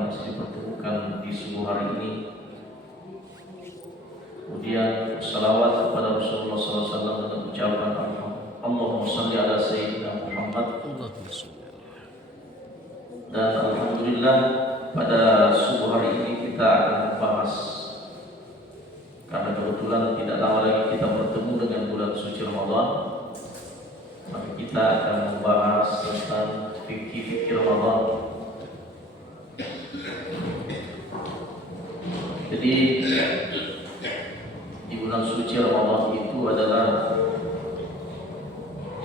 kita masih dipertemukan di subuh hari ini. Kemudian salawat kepada Rasulullah SAW dengan ucapan Allahumma salli ala Sayyidina Muhammad. Dan alhamdulillah pada subuh hari ini kita akan membahas, karena kebetulan tidak lama lagi kita bertemu dengan bulan suci Ramadan, maka kita akan membahas tentang fikih Ramadan. Jadi di bulan suci Ramadan itu adalah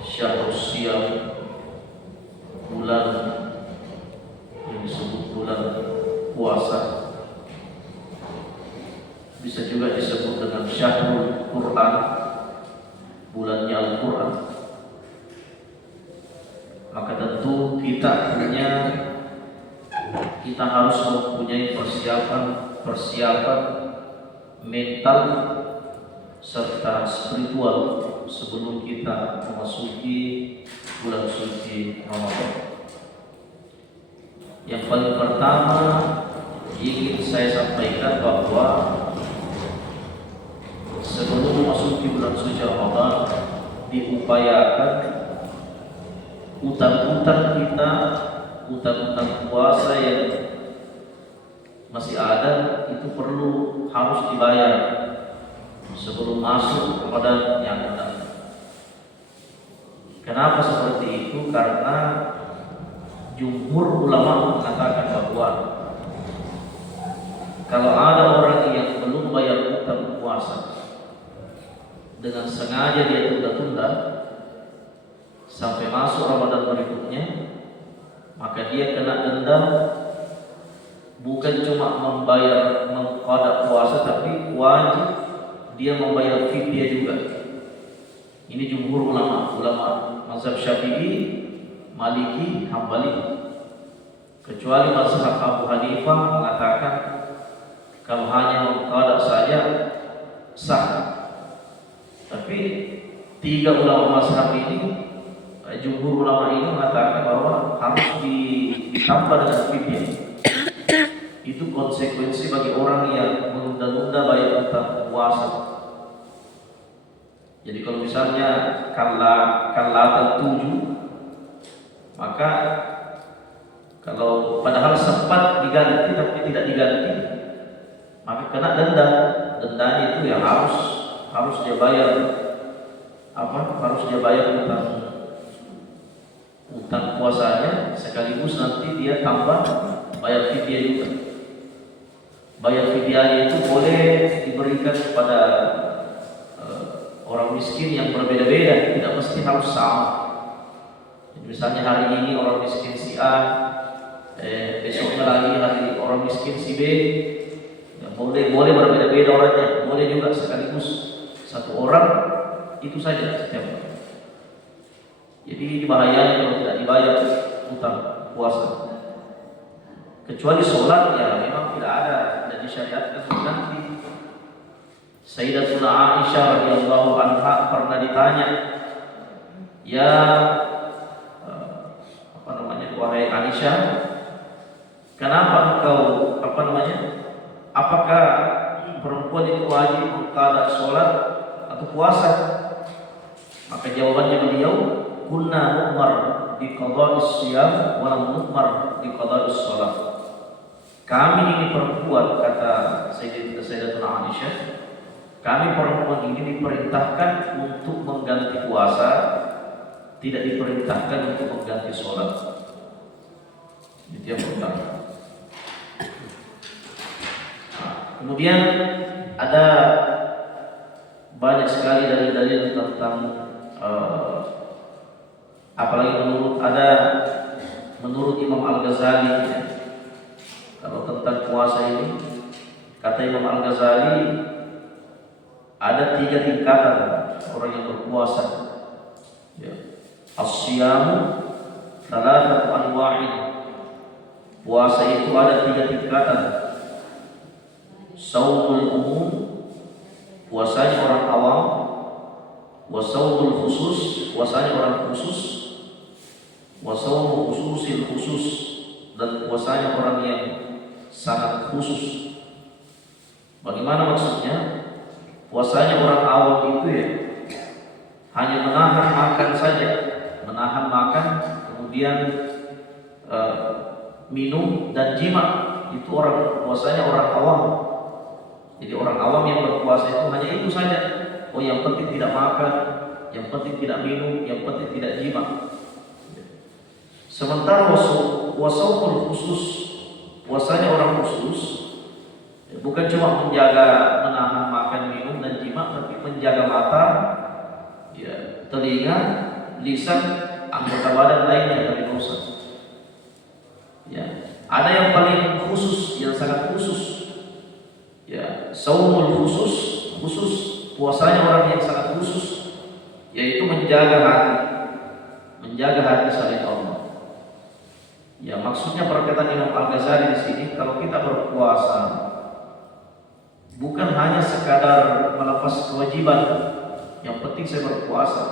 Syahrus Siyam, bulan yang disebut bulan puasa. Bisa juga disebut dengan Syahrul Quran, bulannya Al-Quran. Maka tentu kita harus mempunyai persiapan mental serta spiritual sebelum kita memasuki bulan suci Ramadan. Yang paling pertama ingin saya sampaikan bahwa sebelum memasuki bulan suci Ramadan diupayakan utang-utang kita, utang-utang puasa yang masih ada itu harus dibayar sebelum masuk kepada yang datang. Kenapa seperti itu? Karena jumhur ulama mengatakan bahwa kalau ada orang yang belum bayar utang puasa dengan sengaja dia tunda-tunda sampai masuk Ramadan berikutnya, maka dia kena denda. Bukan cuma membayar mengqada puasa, tapi wajib dia membayar fidyah juga. Ini jumhur ulama mazhab Syafi'i, Maliki, Hambali. Kecuali mazhab Abu Hanifah mengatakan kalau hanya mengqada saja sah. Tapi tiga ulama mazhab ini, jumhur ulama ini mengatakan bahwa harus ditambah dengan fidyah. Itu konsekuensi bagi orang yang menunda-nunda bayar utang puasa. Jadi kalau misalnya kalatan 7, maka kalau padahal sempat diganti tapi tidak diganti, maka kena denda. Dendanya itu yang harus dia bayar. Harus dia bayar utang puasanya, sekaligus nanti dia tambah bayar fidyah juga. Bayar fidyah itu boleh diberikan kepada orang miskin yang berbeda-beda, tidak mesti harus sama. Jadi misalnya hari ini orang miskin si A, besoknya lagi hari orang miskin si B, ya boleh berbeda-beda orangnya, boleh juga sekaligus satu orang itu saja setiap hari. Jadi bahayanya kalau tidak dibayar utang puasa. Kecuali sholat ya memang tidak ada, tidak disyariatkan mengganti. Sayyidatuna Aisyah radhiyallahu anha pernah ditanya, ya wahai Aisyah, kenapa engkau apakah perempuan itu wajib mengqada sholat atau puasa? Maka jawabannya beliau, kunna nu'mar bi qada'is shiyam wa lam nu'mar bi qada'is sholat. Kami ini perempuan, kata Sayyidatuna Aisyah, kami perempuan ini diperintahkan untuk mengganti puasa, tidak diperintahkan untuk mengganti sholat. Itu yang pertama. Kemudian ada banyak sekali dalil-dalil tentang apalagi menurut Imam Al-Ghazali, kalau tentang puasa ini, kata Imam Al-Ghazali ada 3 tingkatan orang yang berpuasa. Ya. As-siyamu thalathatu anwa'in. Puasa itu ada 3 tingkatan. Shaumul umum, puasanya orang awam. Wa shaumul khusus, puasanya orang khusus. Wa shaumu khususil khusus, dan puasanya orang yang sangat khusus. Bagaimana maksudnya? Puasanya orang awam itu ya hanya menahan makan saja, menahan makan, kemudian minum dan jima. Itu orang puasanya orang awam. Jadi orang awam yang berpuasa itu hanya itu saja. Oh, yang penting tidak makan, yang penting tidak minum, yang penting tidak jima. Sementara wasaumul khusus, puasanya orang khusus, bukan cuma menjaga menahan makan, minum dan jima, tapi menjaga mata, ya, telinga, lisan, anggota badan lainnya dari dosa. Ya, ada yang paling khusus, yang sangat khusus. Ya, saumul khusus puasanya orang yang sangat khusus, yaitu menjaga hati selain Allah. Ya, maksudnya perkataan Imam Al-Ghazali di sini, kalau kita berpuasa bukan hanya sekadar melepas kewajiban, yang penting saya berpuasa.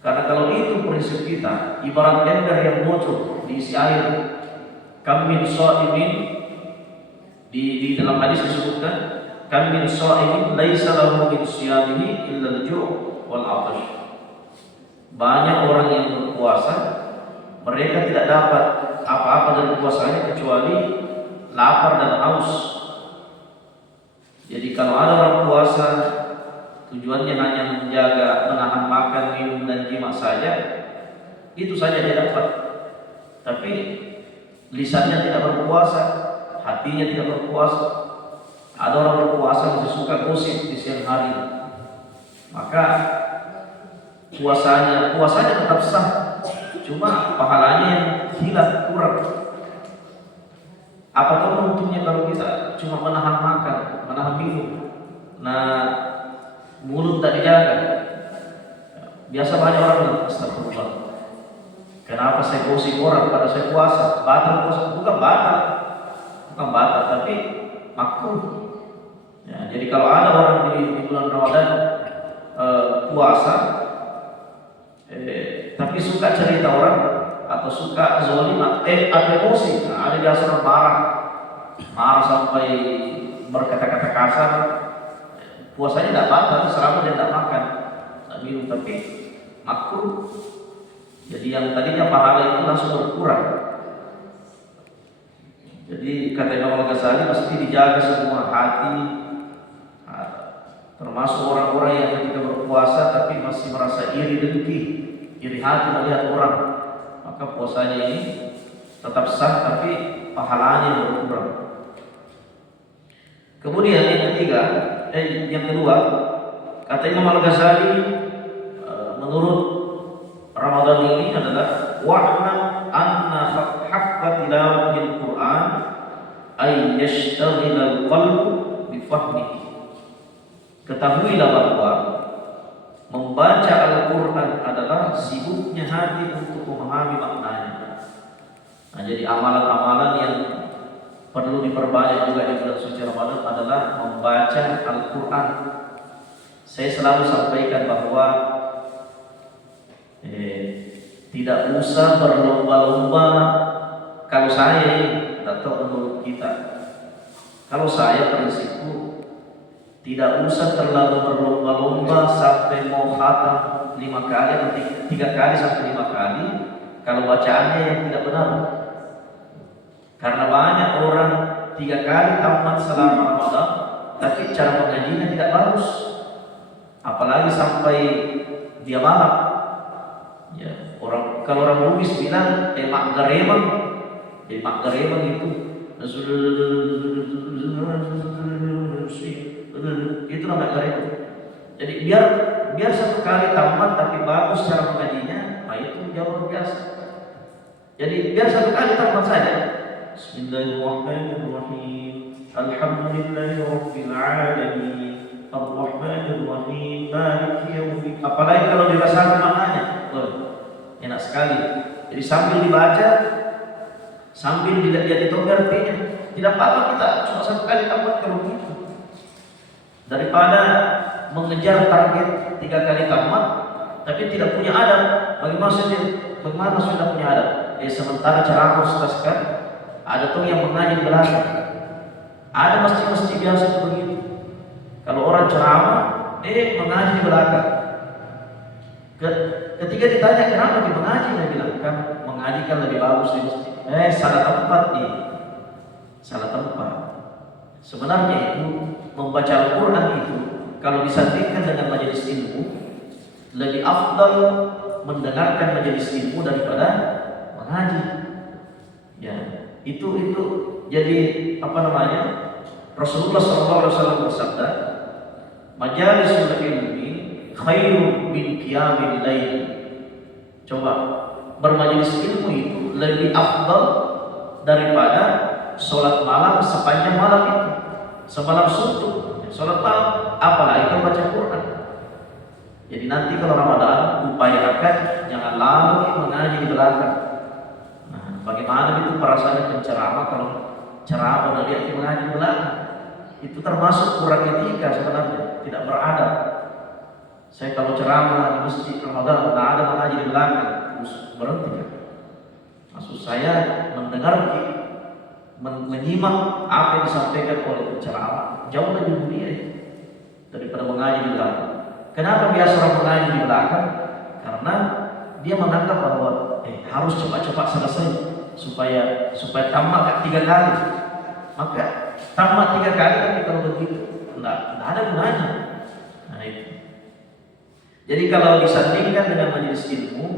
Karena kalau itu prinsip kita, ibarat ember yang bocor diisi air. Kam min sha'imin, di dalam hadis disebutkan, kam min sha'imin laisa lahu min siyamihi illa al-ju' wal 'atash. Banyak orang yang berpuasa, mereka tidak dapat apa-apa dari puasanya kecuali lapar dan haus. Jadi kalau ada orang puasa tujuannya hanya menjaga menahan makan, minum dan jima saja, itu saja dia dapat. Tapi lisannya tidak berpuasa, hatinya tidak berpuasa. Ada orang berpuasa masih suka gosip di siang hari, maka puasanya tetap sah, cuma pahalanya yang hilang, kurang. Apa tahu untungnya kalau kita cuma menahan makan, menahan minum, nah mulut tak dijaga. Biasa banyak orang bilang, astagfirullah, kenapa saya gosip orang pada saya puasa? Batal puasa? Bukan batal, tapi makruh. Ya, jadi kalau ada orang di bulan Ramadan puasa, tapi suka cerita orang atau suka zalim atau emosi, nah, ada biasa orang marah sampai berkata-kata kasar, puasanya tidak batal selama dia tidak makan, tidak minum, tapi makruh. Jadi yang tadinya pahala itu langsung berkurang. Jadi kata Imam Al-Ghazali, mesti dijaga semua hati, termasuk orang-orang yang ketika berpuasa tapi masih merasa iri dengki, iri hati melihat orang, maka puasanya ini tetap sah tapi pahalanya berkurang. Kemudian yang kedua, kata Imam Al-Ghazali, menurut Ramadan ini adalah wa'lam anna haqqa tilawatil Qur'an ay yashtaghila al-qalbu bi fahmihi. Ketahuilah bahwa membaca Al-Quran adalah sibuknya hati untuk memahami maknanya. Nah, jadi amalan-amalan yang perlu diperbanyak juga di bulan suci Ramadan adalah membaca Al-Quran. Saya selalu sampaikan bahwa tidak usah berlomba-lomba. Kalau saya atau menurut kita, kalau saya prinsipku tidak usah terlalu berlomba-lomba sampai mau khatam 5 kali atau 3 kali sampai 5 kali kalau bacaannya yang tidak benar. Karena banyak orang 3 kali tamat selama Ramadan tapi cara mengajinya tidak bagus, apalagi sampai dia malam. Ya, kalau orang Bugis bilang makgaremang itu itu namanya garemang. Jadi biar 1 kali tamat tapi bagus cara mengajinya, nah itu jauh luar biasa. Jadi biar 1 kali tamat saja. Bismillahirrahmanirrahim. Alhamdulillahirabbil alamin. Ar-Rahmanir-Rahim. Maliki yaumiddin. Apalagi kalau dirasakan maknanya, enak sekali. Jadi sambil dibaca, sambil dilihat itu artinya, tidak apa-apa kita cuma 1 kali tamat kalau begitu. Daripada mengejar target 3 kali tamat tapi tidak punya adab. Bagaimana sudah punya adab? Sementara ceramah ustaz kan Ada tuh yang mengaji di belakang. Ada masjid-masjid biasa begitu. Kalau orang ceramah, mengaji di belakang. Ketika ditanya kenapa dia mengaji, dia bilang kan mengaji kan lebih bagus di masjid. Salah tempat nih, salah tempat. Sebenarnya itu membaca Al-Quran itu kalau disandingkan dengan majelis ilmu, lebih afdal mendengarkan majelis ilmu daripada mengaji. Ya, itu jadi apa namanya? Rasulullah SAW bersabda, majalisul ilmi khairu min qiyamil lail. Coba, bermajelis ilmu itu lebih afdal daripada sholat malam sepanjang malam itu. Semalam suntuk, sholat malam, apalagi baca Quran. Jadi nanti kalau Ramadan upayakan jangan lagi mengaji di belakang. Nah, bagaimana itu perasaannya penceramah kalau ceramah dan dia mengaji di belakang? Itu termasuk kurang etika sebenarnya, tidak beradab. Saya kalau ceramah di masjid Ramadan tidak ada mengaji di belakang, terus berhenti kan? Maksud saya mendengar, menyimak apa yang disampaikan oleh penceramah jauh lebih mulia daripada mengaji di belakang. Kenapa biasa orang mengaji di belakang? Karena dia menganggap bahwa harus cepat-cepat selesai supaya tamat 3 kali. Maka tamat 3 kali, tapi kalau begitu tidak ada gunanya. Nah itu. Jadi kalau disandingkan dengan majelis ilmu,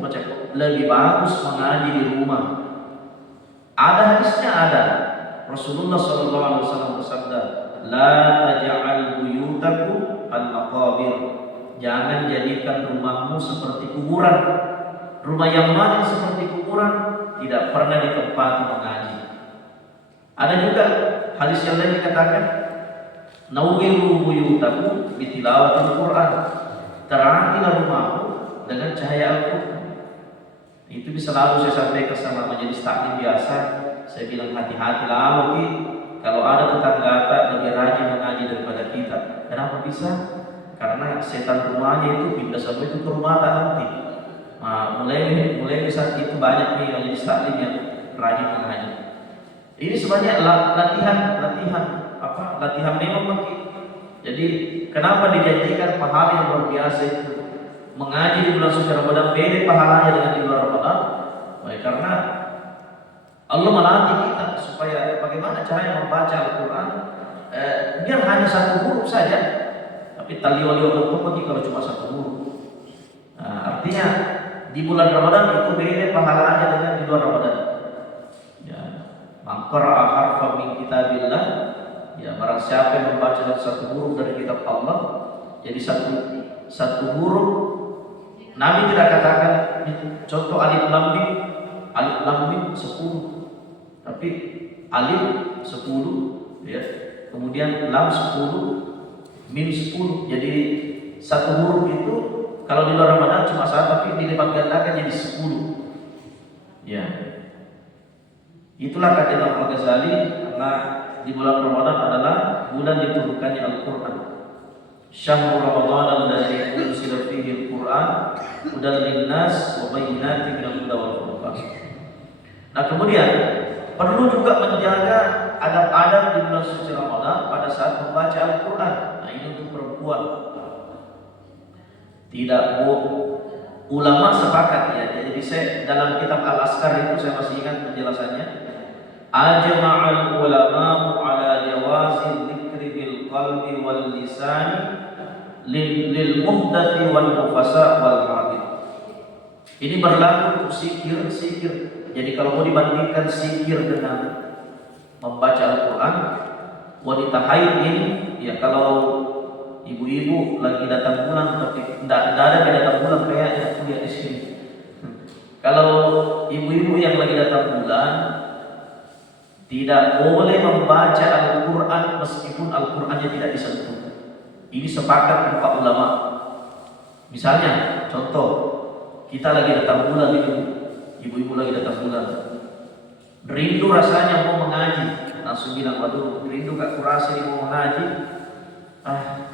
lebih bagus mengaji di rumah. Ada hadisnya ada. Rasulullah SAW bersabda, la taj'al buyutakum al-maqabir. Jangan jadikan rumahmu seperti kuburan. Rumah yang mana seperti kuburan tidak pernah ditempati mengaji. Ada juga hadis yang lain dikatakan, nawwiru buyutakum bitilawatil Quran. Terangilah rumahmu dengan cahaya Al-Quran. Itu bisa selalu saya sampaikan sama majelis taklim biasa. Saya bilang hati-hati lah, kalau ada tetangga lebih rajin mengaji daripada kita. Kenapa bisa? Karena setan rumahnya itu pindah sampai itu ke rumah nanti. Nah, mulai saat itu banyak nih majelis taklim yang rajin mengaji. Ini sebenarnya latihan memang bagi. Jadi kenapa dijanjikan pahala yang luar biasa itu? Mengaji di bulan suci Ramadan beda pahalanya dengan di luar Ramadan. Baik, karena Allah melatih kita supaya bagaimana cara membaca Al-Quran. Biar hanya 1 huruf saja, tapi taliwaliwa betul kalau cuma 1 huruf. Nah, artinya di bulan Ramadan itu beda pahalanya dengan di luar Ramadan. Ya, man qara'a harfan min kitabillah, ya barang siapa yang membaca 1 huruf dari kitab Allah, jadi satu huruf. Nabi tidak katakan contoh alif lam mim 10, tapi alif 10, ya, kemudian lam 10, mim 10. Jadi 1 huruf itu kalau di luar Ramadan cuma 1, tapi dilipat gandakan jadi 10. Ya, itulah kata Imam Al-Ghazali, karena di bulan Ramadan adalah bulan diturunkannya Al-Quran. Syahrul Ramadan alladzi unzila fihi al-Qur'an hudan lin-nas wa bayyinatin minal huda wal furqan. Nah, kemudian perlu juga menjaga adab-adab di bulan suci Ramadan pada saat membaca Al-Quran. Nah, ini untuk perempuan. Tidak ulama sepakat ya. Jadi saya dalam kitab Al-Askar itu saya masih ingat penjelasannya. Ajma'al ulama'u ala jawazi dzikri bil qalbi wal lisani lil muhdati wal mufasa wal hadid. Ini berlaku untuk zikir. Jadi kalau mau dibandingkan zikir dengan membaca Al-Quran, wanita haid ini ya, kalau ibu-ibu lagi datang bulan, tapi tidak ada datang bulan kayaknya kuliah di sini. Kalau ibu-ibu yang lagi datang bulan tidak boleh membaca Al-Quran meskipun Al-Qurannya tidak disentuh. Ini sepakat 4 ulama. Misalnya, contoh, kita lagi datang bulan ibu-ibu lagi datang bulan, rindu rasanya mau mengaji, langsung bilang, waduh, rindu gak kurasa ini mau mengaji.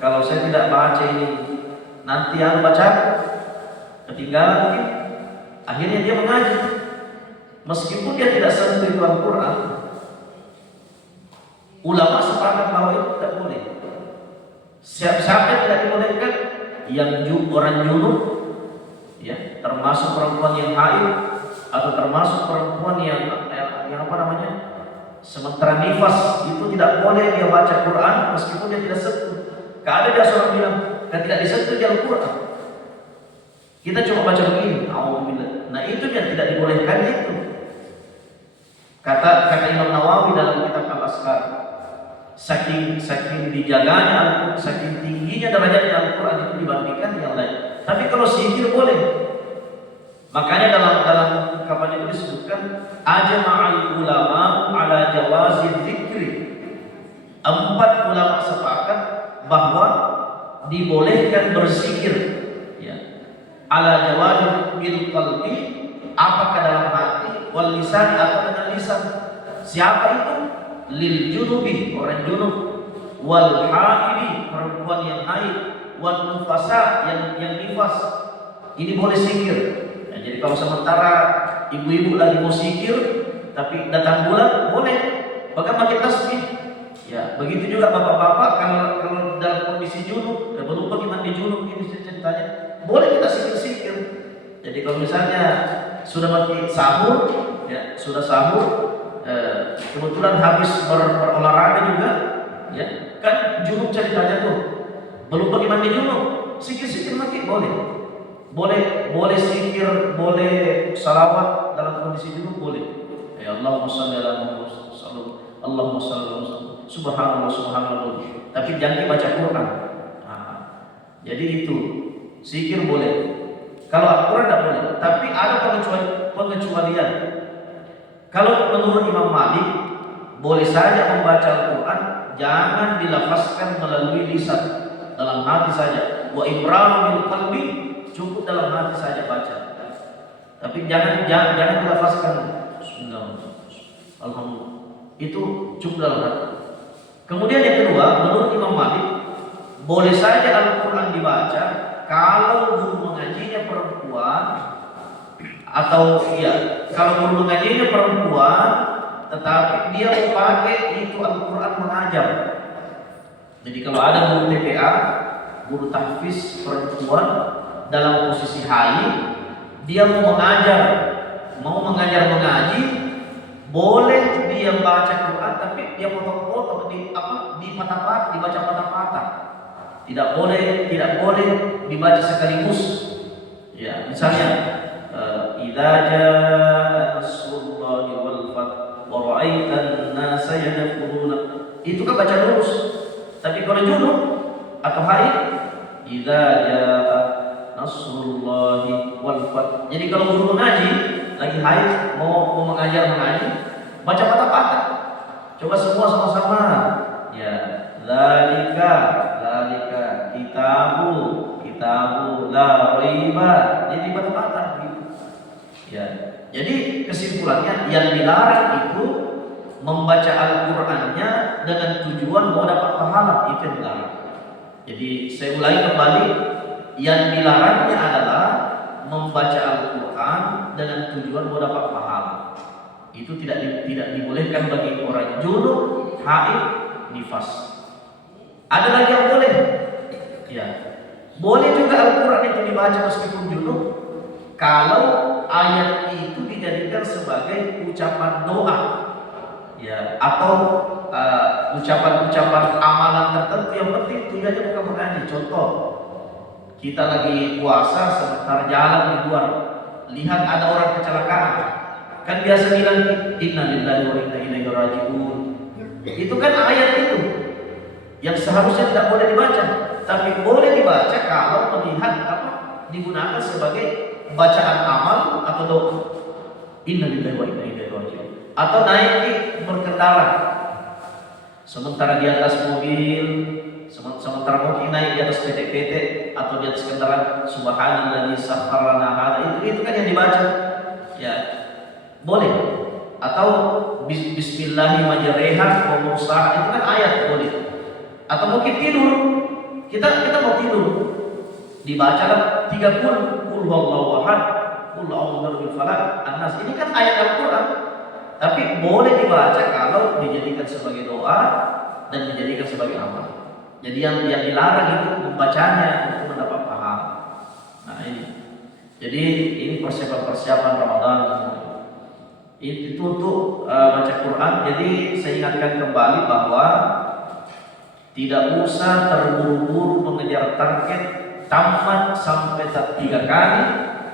Kalau saya tidak baca ini, nanti yang baca ketinggalan mungkin. Akhirnya dia mengaji, meskipun dia tidak sentuh Al-Quran, Ulama sepakat bahwa itu tidak boleh. Siapa yang tidak dibolehkan? Yang orang junub, ya, termasuk perempuan yang haid atau termasuk perempuan yang apa namanya? Sementara nifas, itu tidak boleh dia baca Quran meskipun dia tidak sentuh. Gak ada dia seorang bilang dan tidak disentuh di Al-Quran. Kita cuma baca begini, auzubillah. Nah itu yang tidak dibolehkan itu. Kata Imam Nawawi dalam kitab Al-Asqar, saking dijaganya Al-Quran, saking tingginya derajatnya Al-Quran itu dibandingkan yang lain. Tapi kalau sihir boleh. Makanya dalam kapan itu disebutkan ajma'al ulama ala jawazi dzikri. 4 ulama sepakat bahwa dibolehkan berzikir, ya. Ala jawazi bil qalbi, apakah dalam hati, wal lisan, atau dengan lisan. Siapa itu? Lil junubi, orang junub, wal haidi, perempuan yang haid, wal nufasa, yang nifas. Ini boleh zikir. Nah, jadi kalau sementara ibu-ibu lagi mau zikir tapi datang bulan, boleh. Bahkan pakai tasbih. Ya, begitu juga bapak-bapak kalau dalam kondisi junub, belum pergi mandi junub, ini ceritanya, boleh kita zikir-zikir. Jadi kalau misalnya sudah mati sahur, ya, sudah sahur, kebetulan habis berolahraga juga, ya, kan junub ceritanya tuh, belum pergi mandi junub, zikir-zikir mati boleh zikir, boleh salawat dalam kondisi junub boleh. Ya Allahumma shalli ala Muhammad, Allahumma shalli ala Muhammad, subhanallah subhanallah. Tapi jangan dibaca Quran. Nah, jadi itu zikir boleh. Kalau Al-Quran tidak boleh. Tapi ada pengecualian. Kalau menurut Imam Malik, boleh saja membaca Al-Quran, jangan dilafazkan melalui lisan, dalam hati saja. Wa ibraru bil qalbi, cukup dalam hati saja baca. Tapi jangan dilafazkan. Alhamdulillah. Itu cukup dalam hati. Kemudian yang kedua, menurut Imam Malik, boleh saja Al-Quran dibaca kalau guru mengajinya perempuan, atau ya, kalau guru mengajinya perempuan tetapi dia mau pakai itu Al-Quran mengajar. Jadi kalau ada guru TPA, guru tahfiz perempuan dalam posisi haid, dia mau mengajar mengaji, boleh dia baca Quran tapi dia potong-potong dibaca patah-patah. Tidak boleh dibaca sekaligus. Ya, misalnya idza jaa nasrullahi wal fath wa ra'aitan nasa yadkhuluna, itu kan baca lurus. Tapi kalau junub atau haid, idza jaa nasrullahi wal fath. Jadi kalau guru mengaji lagi haid mau mengajar mengaji, baca patah-patah. Coba semua sama-sama. Ya, zalika kitabu la raiba. Jadi patah-patah gitu. Ya. Jadi kesimpulannya yang dilarang itu membaca Al-Qur'annya dengan tujuan mau dapat pahala, itu yang dilarang. Jadi saya ulangi kembali, yang dilarangnya adalah membaca Al-Qur'an dengan tujuan mau dapat pahala. Itu tidak dibolehkan bagi orang junub, haid, nifas. Ada lagi yang boleh. Ya. Boleh juga Al-Qur'an itu dibaca meskipun junub kalau ayat itu dijadikan sebagai ucapan doa. Ya, atau ucapan-ucapan amalan tertentu yang penting tujuannya bukan mengaji. Contoh, kita lagi puasa sebentar jalan di luar, lihat ada orang kecelakaan, kan biasa bilang inna lillahi wa inna ilaihi raji'un. Itu kan ayat itu yang seharusnya tidak boleh dibaca, tapi boleh dibaca kalau melihat digunakan sebagai bacaan amal atau doa. Inna lillahi wa inna ilaihi raji'un. Atau naik berkendara, sementara di atas mobil, sementara mungkin naik di atas PT atau di atas kendaraan, subhanalladzi sakhkhara lana hadza, itu kan yang dibaca. Ya, boleh. Atau bismillahirrahmanirrahim majreha wa mursaha, itu kan ayat, boleh. Atau mungkin tidur, kita mau tidur, dibacalah 3 qul huwallahu ahad, qul a'udzu birabbil falaq, an-nas. Ini kan ayat Al-Qur'an, tapi boleh dibaca kalau dijadikan sebagai doa dan dijadikan sebagai amal. Jadi yang dilarang itu membacanya untuk mendapat pahala. Nah ini. Jadi ini persiapan Ramadan. Itu untuk baca Quran. Jadi saya ingatkan kembali bahwa tidak usah terburu-buru mengejar target tamat sampai 3 kali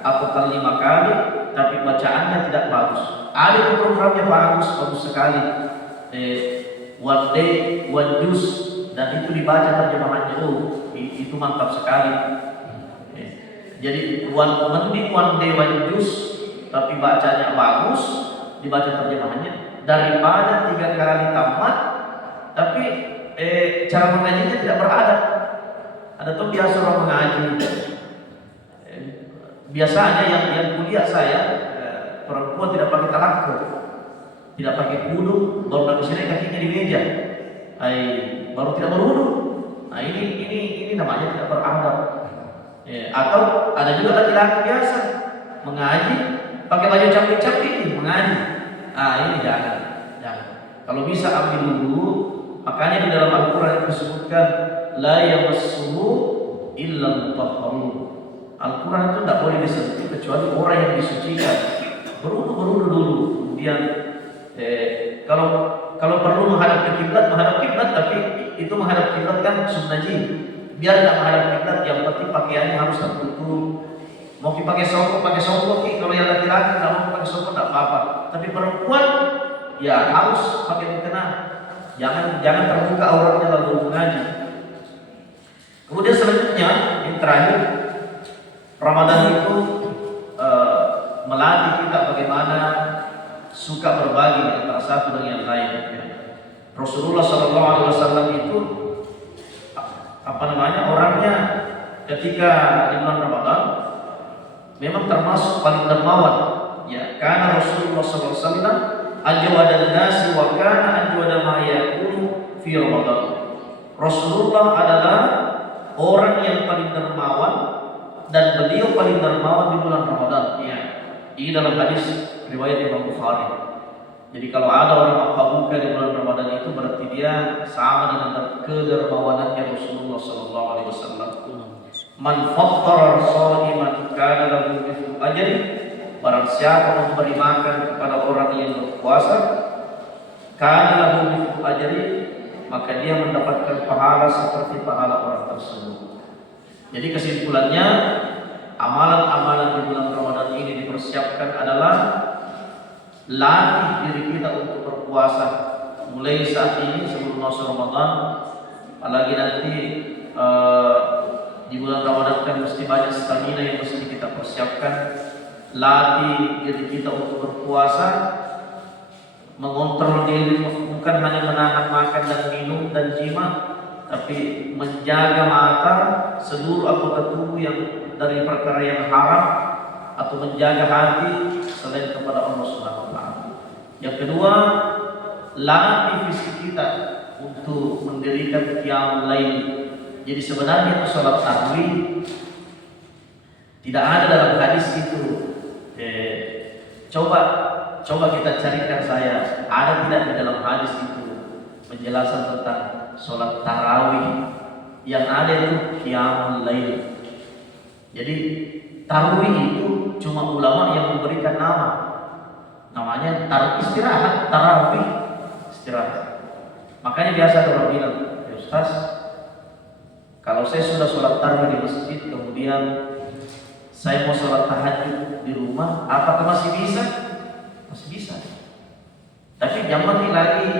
atau 5 kali, tapi bacaannya tidak bagus. Ada programnya bagus sekali. One day, one juice, dan itu dibaca terjemahannya. Itu mantap sekali. Jadi mending one day one juice, tapi bacanya bagus, dibaca terjemahannya, daripada 3 kali tamat, tapi cara mengajinya tidak beradab. Ada tuh biasa orang mengaji. Biasanya yang kuliah saya perempuan tidak pakai talakkur, tidak pakai wudu, baru dari sini kakinya di meja, baru tidak berwudu. Nah ini namanya tidak beradab. Atau ada juga laki-laki biasa mengaji pakai baju capek-capek ini mengaji. Ini jangan. Kalau bisa ambil dulu. Makanya di dalam Al-Quran disebutkan la yamassuhu illa mutahharun. Al-Quran itu tidak boleh disentuh kecuali orang yang disucikan. Berwudu dulu. Kemudian kalau perlu menghadap ke kiblat, tapi itu menghadap kiblat kan sunnah. Biar tidak menghadap kiblat, yang penting pakaiannya harus tertutup. Mau pakai songkok, kalau yang laki-laki tidak mau pakai songkok tidak apa-apa. Tapi perempuan ya harus pakai mukena. Jangan terbuka auratnya lalu mengaji. Kemudian selanjutnya yang terakhir, Ramadan itu melatih kita bagaimana suka berbagi antara satu dengan yang lain. Rasulullah SAW itu orangnya ketika di bulan Ramadan memang termasuk paling dermawan. Ya, karena Rasulullah SAW ajwadan nasi wa kana ajwada ma yakunu fi Ramadan. Rasulullah adalah orang yang paling dermawan dan beliau paling dermawan di bulan Ramadan. Ya. Ini dalam hadis riwayat Imam Bukhari. Jadi kalau ada orang mabuk di bulan Ramadan itu berarti dia sama dengan kedermawanannya Rasulullah sallallahu alaihi wasallam. Man fattara sha'iman kana lahu mithlu ajri. Barang siapa memberi makan kepada orang yang berpuasa, kana lahu mithlu ajri, maka dia mendapatkan pahala seperti pahala orang tersebut. Jadi kesimpulannya, amalan-amalan di bulan Ramadan ini dipersiapkan adalah latih diri kita untuk berpuasa mulai saat ini sebelum masuk Ramadan. Apalagi nanti di bulan Ramadan kan mesti banyak stamina yang mesti kita persiapkan. Latih diri kita untuk berpuasa, mengontrol diri, bukan hanya menahan makan dan minum dan jima, tapi menjaga mata, seluruh anggota tubuh yang dari perkara yang haram, atau menjaga hati selain kepada Allah Subhanahu wa taala. Yang kedua, latih fisik kita untuk mendirikan qiyamul lail. Jadi sebenarnya itu salat tarawih tidak ada dalam hadis itu. Coba kita carikan saya, ada tidak di dalam hadis itu penjelasan tentang sholat tarawih. Yang ada itu qiyamul lail. Jadi tarawih itu cuma ulama yang memberikan nama. Namanya tarawih istirahat. Makanya biasa orang bilang, ya Ustaz, kalau saya sudah sholat tarawih di masjid, kemudian saya mau sholat tahajud di rumah, apakah masih bisa? Masih bisa. Tapi jangan lagi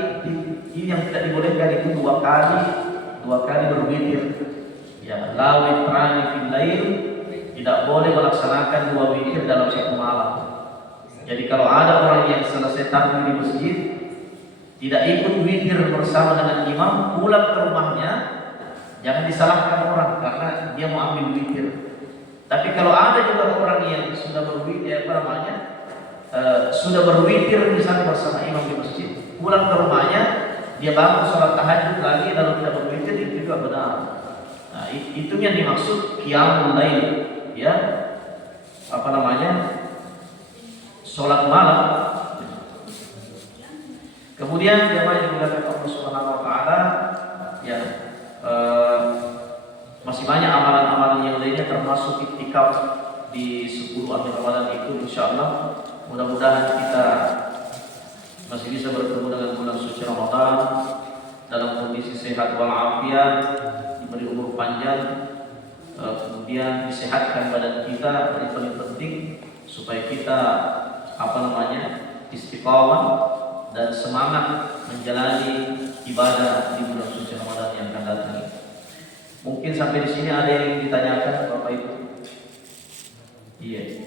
ini yang tidak dibolehkan itu dua kali berwitir. Ya, la witrani fil lail, tidak boleh melaksanakan 2 witir dalam satu malam. Jadi kalau ada orang yang selesai tarawih di masjid, tidak ikut witir bersama dengan imam, pulang ke rumahnya, jangan disalahkan orang karena dia mau ambil witir. Tapi kalau ada juga orang yang sudah berwitir, sudah berwitir misalnya bersama imam di masjid, pulang ke rumahnya, dia bangun sholat tahajud lagi lalu tidak berwitir, itu juga benar. Nah, itu yang dimaksud qiyamul lail, ya, sholat malam. Kemudian Kemudian jemaah yang dimuliakan Allah Subhanahu wa taala, ya masih banyak amalan-amalan yang lainnya termasuk iktikaf di 10 akhir Ramadan itu, insyaallah mudah-mudahan kita masih bisa bertemu dengan bulan suci Ramadan dalam kondisi sehat walafiat, diberi umur panjang, kemudian disehatkan badan kita, dan yang paling penting supaya kita istiqamah dan semangat menjalani ibadah di bulan suci Ramadan yang akan datang ini. Mungkin sampai di sini ada yang ditanyakan Bapak Ibu? Iya.